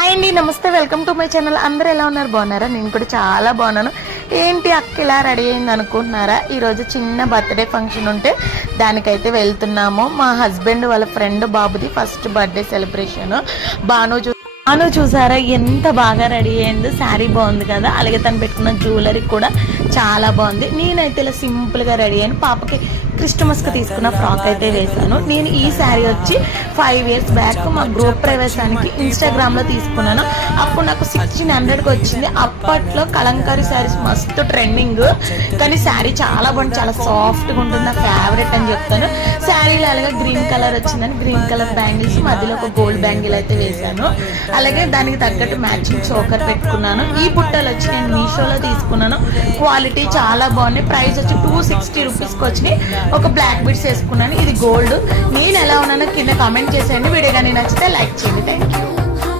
Hi అండి, నమస్తే, welcome to my channel. అందరూ ఎలా ఉన్నారు? బాగున్నారా? నేను కూడా చాలా బాగున్నాను. ఏంటి అక్క ఇలా రెడీ అయింది అనుకుంటున్నారా? ఈరోజు చిన్న బర్త్డే ఫంక్షన్ ఉంటే దానికైతే వెళ్తున్నాము. మా హస్బెండ్ వాళ్ళ ఫ్రెండ్ బాబుది ఫస్ట్ బర్త్డే సెలబ్రేషన్. బాను చూసారా ఎంత బాగా రెడీ అయింది. శారీ బాగుంది కదా, అలాగే తను పెట్టుకున్న జ్యువెలరీ కూడా చాలా బాగుంది. నేనైతే ఇలా సింపుల్గా రెడీ అయ్యాను. పాపకి క్రిస్టమస్కి తీసుకున్న ఫ్రాక్ అయితే వేశాను. నేను ఈ శారీ వచ్చి 5 years బ్యాక్ మా గ్రూప్ ప్రవేశానికి ఇన్స్టాగ్రామ్లో తీసుకున్నాను. అప్పుడు నాకు 1600కి వచ్చింది. అప్పట్లో కలంకారీ శారీస్ మస్తు ట్రెండింగ్, కానీ శారీ చాలా బాగుంది, చాలా సాఫ్ట్గా ఉంటుంది. నా ఫేవరెట్ అని చెప్తాను. శారీలో అలాగే గ్రీన్ కలర్ వచ్చిందని గ్రీన్ కలర్ బ్యాంగిల్స్ మధ్యలో ఒక గోల్డ్ బ్యాంగిల్ అయితే వేశాను. అలాగే దానికి తగ్గట్టు మ్యాచింగ్ చోకర్ పెట్టుకున్నాను. ఈ బుట్టలు వచ్చి నేను మీషోలో తీసుకున్నాను. క్వాలిటీ చాలా బాగున్నాయి. ప్రైస్ వచ్చి 260 రూపీస్కి వచ్చినాయి. ఒక బ్లాక్ బీడ్స్ వేసుకున్నాను. ఇది గోల్డ్. నేను ఎలా ఉన్నానో కింద కామెంట్ చేసేయండి. వీడియో కానీ నచ్చితే లైక్ చేయండి. Thank you.